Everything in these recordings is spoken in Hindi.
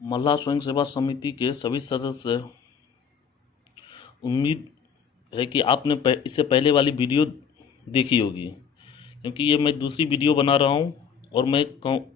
मल्लाह स्वयं सेवा समिति के सभी सदस्य, उम्मीद है कि आपने इससे पहले वाली वीडियो देखी होगी, क्योंकि ये मैं दूसरी वीडियो बना रहा हूँ। और मैं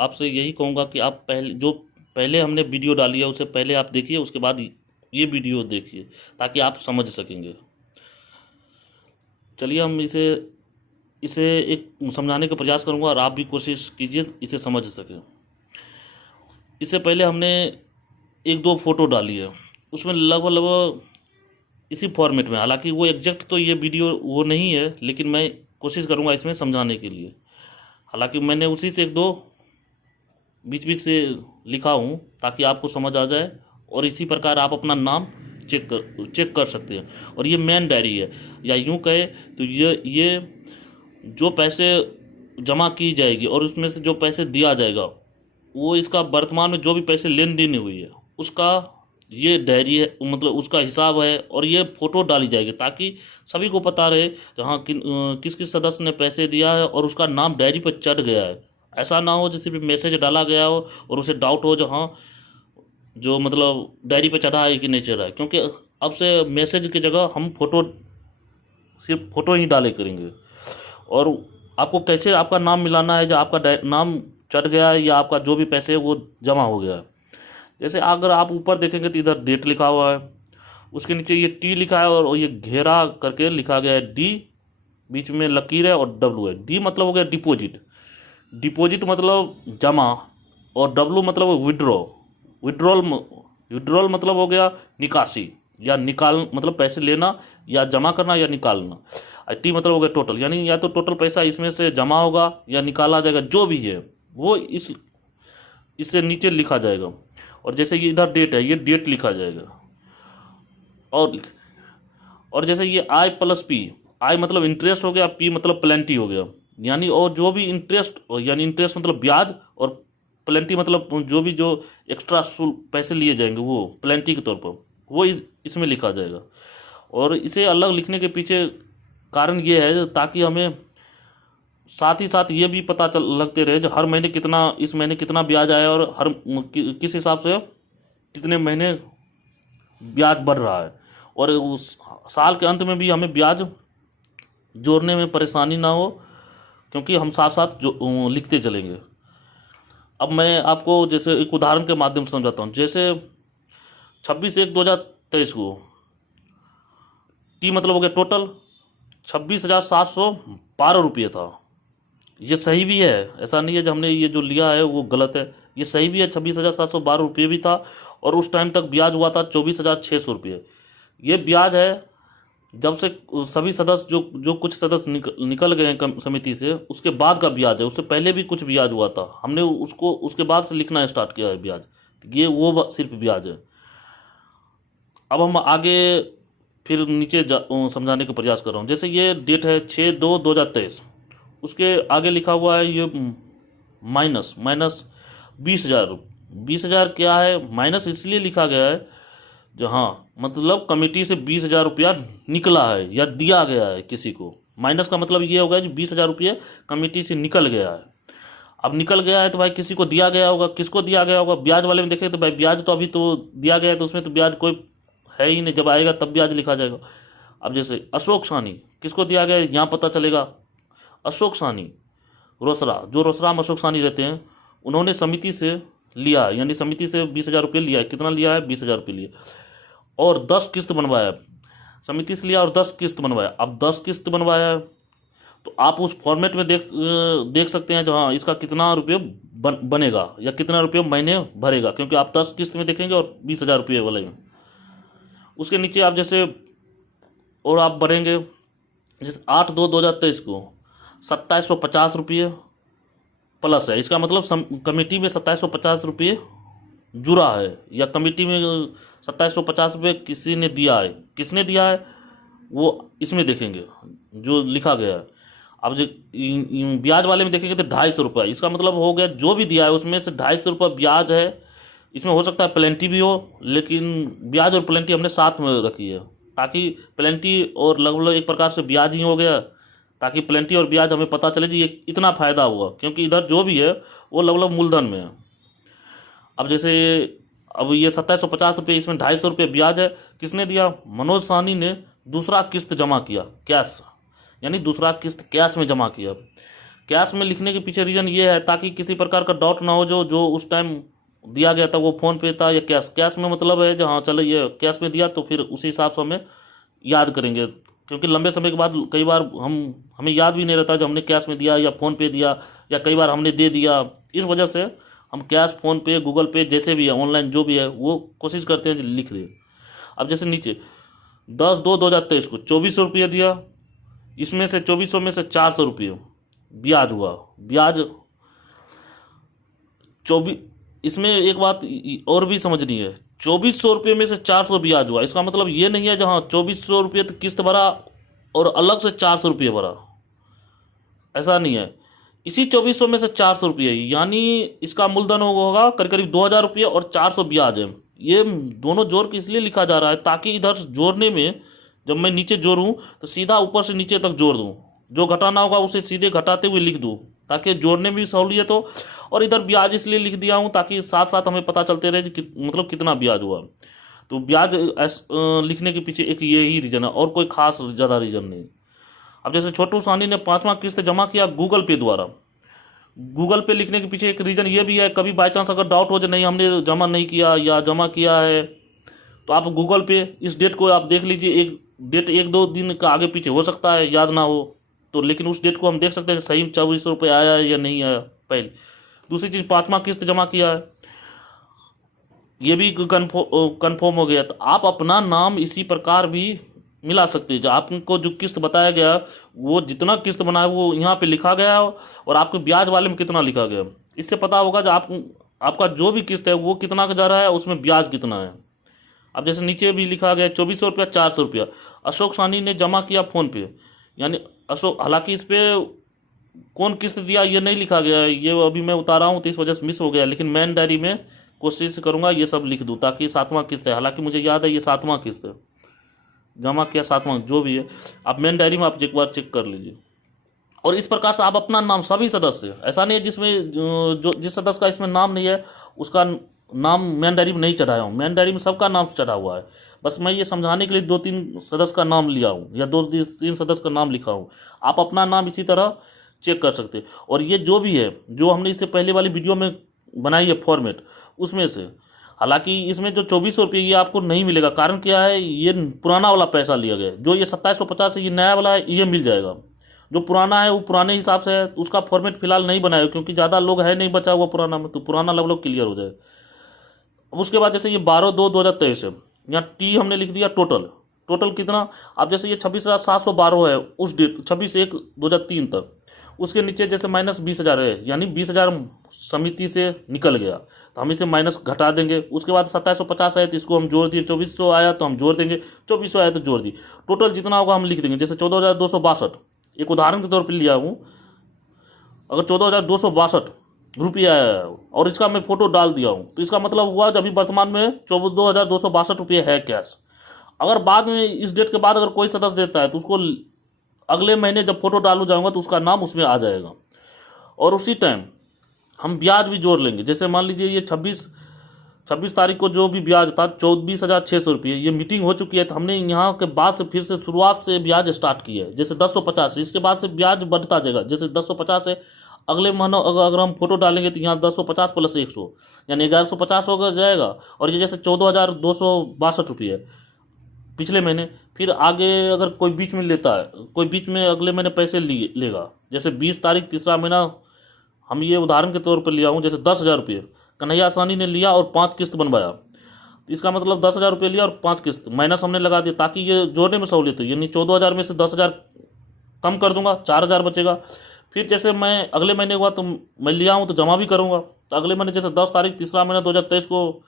आपसे यही कहूँगा कि आप पहले हमने वीडियो डाली है उससे पहले आप देखिए, उसके बाद ये वीडियो देखिए ताकि आप समझ सकेंगे। चलिए हम इसे इसे एक समझाने का प्रयास करूँगा और आप भी कोशिश कीजिए इसे समझ सकें। इससे पहले हमने एक दो फोटो डाली है, उसमें लगभग लगभग इसी फॉर्मेट में, हालांकि वो एग्जैक्ट तो ये वीडियो वो नहीं है, लेकिन मैं कोशिश करूँगा इसमें समझाने के लिए। हालांकि मैंने उसी से एक दो बीच बीच से लिखा हूँ ताकि आपको समझ आ जाए, और इसी प्रकार आप अपना नाम चेक कर सकते हैं। और ये मेन डायरी है, या यूँ कहे तो ये जो पैसे जमा की जाएगी और उसमें से जो पैसे दिया जाएगा, वो इसका वर्तमान में जो भी पैसे लेन देन हुई है उसका ये डायरी है, मतलब उसका हिसाब है। और ये फ़ोटो डाली जाएगी ताकि सभी को पता रहे जहाँ किस किस सदस्य ने पैसे दिया है और उसका नाम डायरी पर चढ़ गया है। ऐसा ना हो जैसे भी मैसेज डाला गया हो और उसे डाउट हो जहाँ जो मतलब डायरी पर चढ़ा है कि नहीं चढ़ा है, क्योंकि अब से मैसेज की जगह हम सिर्फ फ़ोटो ही डाले करेंगे। और आपको कैसे आपका नाम मिलाना है, जो आपका नाम चढ़ गया है या आपका जो भी पैसे है वो जमा हो गया है। जैसे अगर आप ऊपर देखेंगे तो इधर डेट लिखा हुआ है, उसके नीचे ये टी लिखा है और ये घेरा करके लिखा गया है डी, बीच में लकीर है और डब्लू है। डी मतलब हो गया डिपॉजिट, डिपॉजिट मतलब जमा, और डब्लू मतलब विड्रॉल विड्रॉल मतलब हो गया निकासी या निकाल, मतलब पैसे लेना या जमा करना या निकालना। और टी मतलब हो गया टोटल, यानी या तो टोटल पैसा इसमें से जमा होगा या निकाला जाएगा, जो भी है वो इससे नीचे लिखा जाएगा। और जैसे ये इधर डेट है, ये डेट लिखा जाएगा। और जैसे ये आई प्लस पी, आई मतलब इंटरेस्ट हो गया, पी मतलब प्लेंटी हो गया, यानी और जो भी इंटरेस्ट, यानी इंटरेस्ट मतलब ब्याज, और प्लेंटी मतलब जो एक्स्ट्रा पैसे लिए जाएंगे वो प्लेंटी के तौर पर वो इसमें लिखा जाएगा। और इसे अलग लिखने के पीछे कारण ये है ताकि हमें साथ ही साथ ये भी पता चल लगते रहे जो हर महीने कितना, इस महीने कितना ब्याज आया और किस हिसाब से कितने महीने ब्याज बढ़ रहा है। और उस साल के अंत में भी हमें ब्याज जोड़ने में परेशानी ना हो, क्योंकि हम साथ साथ जो लिखते चलेंगे। अब मैं आपको जैसे एक उदाहरण के माध्यम से समझाता हूँ। जैसे 26/1/2023 को टी मतलब हो गया टोटल 26,712 रुपये था। ये सही भी है, ऐसा नहीं है जो हमने ये जो लिया है वो गलत है, ये सही भी है। 26,712 रुपये भी था, और उस टाइम तक ब्याज हुआ था 24,600 रुपये। ये ब्याज है जब से सभी सदस्य जो कुछ सदस्य निकल गए हैं समिति से, उसके बाद का ब्याज है। उससे पहले भी कुछ ब्याज हुआ था, हमने उसको उसके बाद से लिखना स्टार्ट किया है ब्याज। ये वो सिर्फ ब्याज है। अब हम आगे फिर नीचे समझाने का प्रयास कर रहा हूँ। जैसे ये डेट है 6/2/2023, उसके आगे लिखा हुआ है ये माइनस 20,000। 20,000 क्या है, माइनस इसलिए लिखा गया है जहाँ मतलब कमेटी से 20,000 रुपया निकला है या दिया गया है किसी को। माइनस का मतलब ये होगा कि 20,000 रुपये कमेटी से निकल गया है। अब निकल गया है तो भाई किसी को दिया गया होगा, किसको दिया गया होगा, ब्याज वाले में देखें तो भाई ब्याज तो अभी तो दिया गया है, तो उसमें तो ब्याज कोई है ही नहीं, जब आएगा तब ब्याज लिखा जाएगा। अब जैसे अशोक सानी, किसको दिया गया है यहाँ पता चलेगा, अशोक सानी रोसरा, जो रोसराम अशोक सानी रहते हैं, उन्होंने समिति से लिया है, यानी समिति से 20,000 रुपये लिया है। कितना लिया है, 20,000 रुपये लिए, और 10 किस्त बनवाया। समिति से लिया और 10 किस्त बनवाया। अब 10 किस्त बनवाया है तो आप उस फॉर्मेट में देख सकते हैं जो हाँ इसका कितना रुपये बनेगा या कितना रुपये महीने भरेगा, क्योंकि आप 10 किस्त में देखेंगे और 20,000 रुपये वाले में। उसके नीचे आप जैसे और आप बढ़ेंगे, जैसे 8/2/2023 को 2,750 रुपये प्लस है। इसका मतलब कमेटी में 2,750 रुपये जुड़ा है, या कमेटी में 2,750 रुपये किसी ने दिया है। किसने दिया है वो इसमें देखेंगे जो लिखा गया है। अब जो ब्याज वाले में देखेंगे तो 250 रुपये, इसका मतलब हो गया जो भी दिया है उसमें से 250 रुपये ब्याज है। इसमें हो सकता है प्लेंटी भी हो, लेकिन ब्याज और प्लेंटी हमने साथ में रखी है ताकि प्लेंटी और लगभग एक प्रकार से ब्याज ही हो गया, ताकि प्लेंटी और ब्याज हमें पता चले जी ये इतना फ़ायदा हुआ, क्योंकि इधर जो भी है वो लगभग मूलधन में है। अब जैसे अब ये 2750 रुपये, इसमें 250 रुपये ब्याज है। किसने दिया? मनोज साहनी ने दूसरा किस्त जमा किया कैश, यानी दूसरा किस्त कैश में जमा किया। कैश में लिखने के पीछे रीज़न ये है ताकि किसी प्रकार का डाउट ना हो, जो जो उस टाइम दिया गया था वो फ़ोन पे था या कैश। कैश में मतलब है जो हाँ चलो ये कैश में दिया तो फिर उसी हिसाब से हमें याद करेंगे, क्योंकि लंबे समय के बाद कई बार हमें याद भी नहीं रहता जो हमने कैश में दिया या फ़ोन पे दिया, या कई बार हमने दे दिया। इस वजह से हम कैश, फ़ोन पे, गूगल पे जैसे भी है, ऑनलाइन जो भी है वो कोशिश करते हैं जो लिख दे। अब जैसे नीचे 10/2/2023 को 2400 रुपये दिया, इसमें से 2400 में से 400 रुपये ब्याज हुआ। ब्याज 24, इसमें एक बात और भी समझनी है, 2400 रुपये में से 400 ब्याज हुआ। इसका मतलब ये नहीं है जहाँ 2400 रुपये तो किस्त भरा और अलग से 400 रुपये भरा, ऐसा नहीं है। इसी 2400 में से 400 रुपये, यानी इसका मूलधन होगा करीब करीब 2000 रुपये और 400 ब्याज है। ये दोनों जोड़ के इसलिए लिखा जा रहा है ताकि इधर जोड़ने में जब मैं नीचे जोड़ूँ तो सीधा ऊपर से नीचे तक जोड़ दूँ, जो घटाना होगा उसे सीधे घटाते हुए लिख दूँ ताकि जोड़ने में भी सहूलियत हो। और इधर ब्याज इसलिए लिख दिया हूँ ताकि साथ साथ हमें पता चलते रहे कि मतलब कितना ब्याज हुआ। तो ब्याज लिखने के पीछे एक यही रीज़न है और कोई खास ज़्यादा रीज़न नहीं। अब जैसे छोटू साहनी ने 5वां किस्त जमा किया गूगल पे द्वारा। गूगल पे लिखने के पीछे एक रीज़न ये भी है, कभी बाई चांस अगर डाउट हो जाए नहीं हमने जमा नहीं किया या जमा किया है, तो आप गूगल पे इस डेट को आप देख लीजिए। एक डेट 1-2 दिन का आगे पीछे हो सकता है, याद ना हो तो, लेकिन उस डेट को हम देख सकते हैं सही 2400 रुपये आया है या नहीं आया पहले। दूसरी चीज़ 5वां किस्त जमा किया है, ये भी कन्फर्म हो गया। तो आप अपना नाम इसी प्रकार भी मिला सकते हैं, जो आपको जो किस्त बताया गया वो जितना किस्त बनाया वो यहाँ पे लिखा गया और आपके ब्याज वाले में कितना लिखा गया। इससे पता होगा जो आपका जो भी किस्त है वो कितना का जा रहा है, उसमें ब्याज कितना है। अब जैसे नीचे भी लिखा गया 2400 रुपया 400 रुपया अशोक साहनी ने जमा किया फ़ोन पे, यानी अशोक, हालांकि इस पर कौन किस्त दिया ये नहीं लिखा गया है, ये अभी मैं उतारा हूँ तो इस वजह से मिस हो गया, लेकिन मैन डायरी में कोशिश करूँगा ये सब लिख दूँ ताकि 7वां किस्त है। हालांकि मुझे याद है ये 7वां किस्त है, जमा किया 7वां जो भी है। आप मेन डायरी में आप एक बार चेक कर लीजिए। और इस प्रकार से आप अपना नाम, सभी सदस्य, ऐसा नहीं है जिसमें जो जिस सदस्य का इसमें नाम नहीं है उसका नाम मैन डायरी में नहीं चढ़ाया हूँ। मैन डायरी में सबका नाम चढ़ा हुआ है, बस मैं ये समझाने के लिए 2-3 सदस्य का नाम लिया हूँ या 2-3 सदस्य का नाम लिखा हूँ। आप अपना नाम इसी तरह चेक कर सकते हैं। और ये जो भी है जो हमने इससे पहले वाली वीडियो में बनाई है फॉर्मेट, उसमें से हालांकि इसमें जो 2400 रुपये ये आपको नहीं मिलेगा। कारण क्या है, ये पुराना वाला पैसा लिया गया है। जो ये 2750 है ये नया वाला है, ये मिल जाएगा। जो पुराना है वो पुराने हिसाब से है, तो उसका फॉर्मेट फिलहाल नहीं बनाया क्योंकि ज़्यादा लोग है नहीं बचा हुआ पुराना में, तो पुराना लगभग क्लियर हो जाए। अब उसके बाद जैसे ये 12/2/2023 है, यहाँ टी हमने लिख दिया टोटल कितना। अब जैसे ये 26,712 है उस डेट 26/1/2003 तक, उसके नीचे जैसे माइनस 20,000 है, यानी 20,000 समिति से निकल गया तो हम इसे माइनस घटा देंगे। उसके बाद 2750 है तो इसको हम जोड़ दिए, 2400 आया तो हम जोड़ देंगे, 2400 आया तो जोड़ दिए। टोटल जितना होगा हम लिख देंगे। जैसे 14,262, एक उदाहरण के तौर पर लिया हूँ, अगर 14,262 रुपया आया और इसका मैं फ़ोटो डाल दिया हूँ तो इसका मतलब हुआ कि अभी वर्तमान में 14,262 रुपये है कैश। अगर बाद में इस डेट के बाद अगर कोई सदस्य देता है तो उसको अगले महीने जब फोटो डालू जाऊंगा तो उसका नाम उसमें आ जाएगा। और उसी टाइम हम ब्याज भी जोड़ लेंगे। जैसे मान लीजिए ये 26 तारीख को जो भी ब्याज था 24,600 रुपये, ये मीटिंग हो चुकी है तो हमने यहाँ के बाद से फिर से शुरुआत से ब्याज स्टार्ट किया है। जैसे 1050, इसके बाद से ब्याज बढ़ता जाएगा। जैसे 1050 है, अगले महीनों अगर हम फोटो डालेंगे तो यहाँ 1050 + 100 यानी 1150 हो जाएगा। और ये जैसे 14,262 रुपये है पिछले महीने, फिर आगे अगर कोई बीच में लेता है, कोई बीच में अगले महीने पैसे लेगा, जैसे 20 तारीख तीसरा महीना, हम ये उदाहरण के तौर पर लिया हूँ, जैसे 10,000 रुपये कन्हैया साहनी ने लिया और 5 किस्त बनवाया, तो इसका मतलब 10,000 रुपये लिया और 5 किस्त माइनस हमने लगा दिया ताकि ये जोड़ने में सहूलियत हो। यानी 14,000 में से 10,000 कम कर दूंगा, 4,000 बचेगा। फिर जैसे मैं अगले महीने हुआ तो मैं लिया हूँ तो जमा भी करूँगा, तो अगले महीने जैसे 10 तारीख तीसरा महीना 2023 को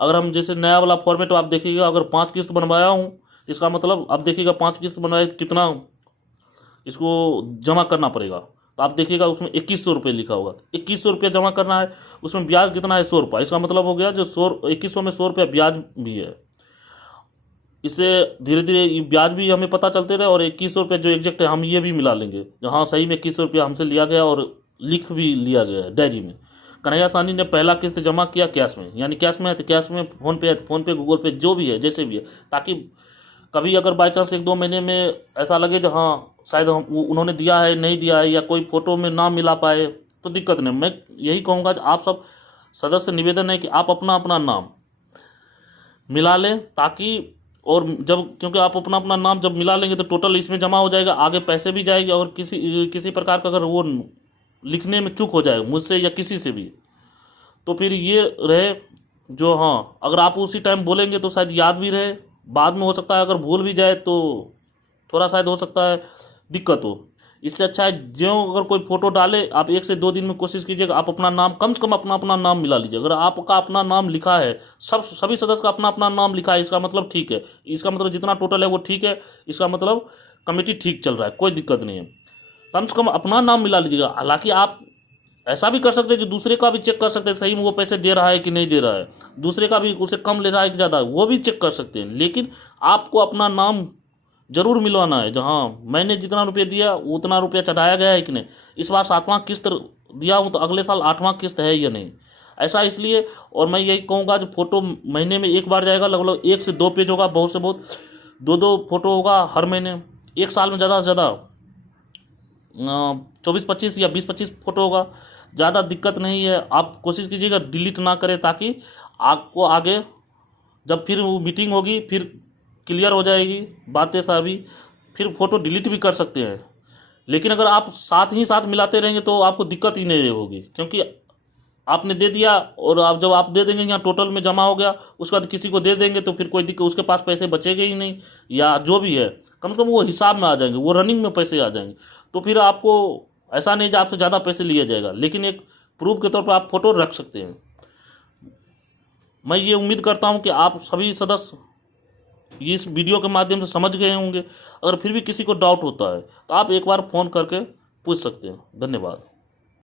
अगर हम जैसे नया वाला फॉर्मेट आप देखिएगा, अगर 5 किस्त बनवाया हूँ तो इसका मतलब आप देखिएगा 5 किस्त बनवाए कितना इसको जमा करना पड़ेगा, तो आप देखिएगा उसमें 2100 रुपये लिखा होगा। 2100 रुपये जमा करना है, उसमें ब्याज कितना है 100 रुपये। इसका मतलब हो गया जो 2100 में 100 रुपये ब्याज भी है। इससे धीरे धीरे ब्याज भी हमें पता चलते रहे और 2100 रुपये जो एग्जैक्ट है हम ये भी मिला लेंगे, जहाँ सही में 2100 रुपया हमसे लिया गया और लिख भी लिया गया है डायरी में। कन्हैया सानी ने पहला किस्त जमा किया कैश में, यानी कैश में है तो कैश में, फ़ोन पे है तो फ़ोन पे, गूगल पे, जो भी है जैसे भी है, ताकि कभी अगर बाई चांस 1-2 महीने में ऐसा लगे जो हाँ शायद उन्होंने दिया है नहीं दिया है, या कोई फ़ोटो में ना मिला पाए तो दिक्कत नहीं। मैं यही कहूँगा कि आप सब सदस्य से निवेदन है कि आप अपना अपना नाम मिला लें, ताकि और जब, क्योंकि आप अपना अपना नाम जब मिला लेंगे तो टोटल इसमें जमा हो जाएगा, आगे पैसे भी जाएंगे, और किसी प्रकार का अगर वो लिखने में चूक हो जाए मुझसे या किसी से भी, तो फिर ये रहे जो हाँ अगर आप उसी टाइम बोलेंगे तो शायद याद भी रहे, बाद में हो सकता है अगर भूल भी जाए तो थोड़ा शायद हो सकता है दिक्कत हो। इससे अच्छा है जो अगर कोई फ़ोटो डाले आप 1 से 2 दिन में कोशिश कीजिएगा आप अपना नाम कम से कम अपना अपना नाम मिला लीजिए। अगर आपका अपना नाम लिखा है, सभी सदस्य का अपना अपना नाम लिखा है, इसका मतलब ठीक है, इसका मतलब जितना टोटल है वो ठीक है, इसका मतलब कमेटी ठीक चल रहा है, कोई दिक्कत नहीं है। कम से कम अपना नाम मिला लीजिएगा। हालांकि आप ऐसा भी कर सकते हैं कि दूसरे का भी चेक कर सकते हैं सही में वो पैसे दे रहा है कि नहीं दे रहा है, दूसरे का भी उसे कम ले रहा है कि ज़्यादा, वो भी चेक कर सकते हैं, लेकिन आपको अपना नाम जरूर मिलवाना है। जो हाँ मैंने जितना रुपये दिया उतना रुपया चढ़ाया गया है कि नहीं, इस बार 7वां किस्त दिया हूँ तो अगले साल 8वां किस्त है या नहीं, ऐसा इसलिए। और मैं यही कहूँगा जो फोटो महीने में एक बार जाएगा, लगभग 1 से 2 पेज होगा, बहुत से बहुत 2-2 फोटो होगा हर महीने, एक साल में ज़्यादा से ज़्यादा 24-25 या 20-25 फोटो होगा, ज़्यादा दिक्कत नहीं है। आप कोशिश कीजिएगा डिलीट ना करें, ताकि आपको आगे जब फिर वो मीटिंग होगी फिर क्लियर हो जाएगी बातें सारी, फिर फ़ोटो डिलीट भी कर सकते हैं। लेकिन अगर आप साथ ही साथ मिलाते रहेंगे तो आपको दिक्कत ही नहीं होगी, क्योंकि आपने दे दिया और आप जब आप दे देंगे यहाँ टोटल में जमा हो गया, उसके बाद किसी को दे देंगे तो फिर कोई दिक्कत, उसके पास पैसे बचेंगे ही नहीं, या जो भी है कम से कम वो हिसाब में आ जाएंगे, वो रनिंग में पैसे आ जाएंगे। तो फिर आपको ऐसा नहीं कि आपसे ज़्यादा पैसे लिया जाएगा, लेकिन एक प्रूफ के तौर पर आप फ़ोटो रख सकते हैं। मैं ये उम्मीद करता हूँ कि आप सभी सदस्य इस वीडियो के माध्यम से समझ गए होंगे। अगर फिर भी किसी को डाउट होता है तो आप एक बार फ़ोन करके पूछ सकते हैं। धन्यवाद।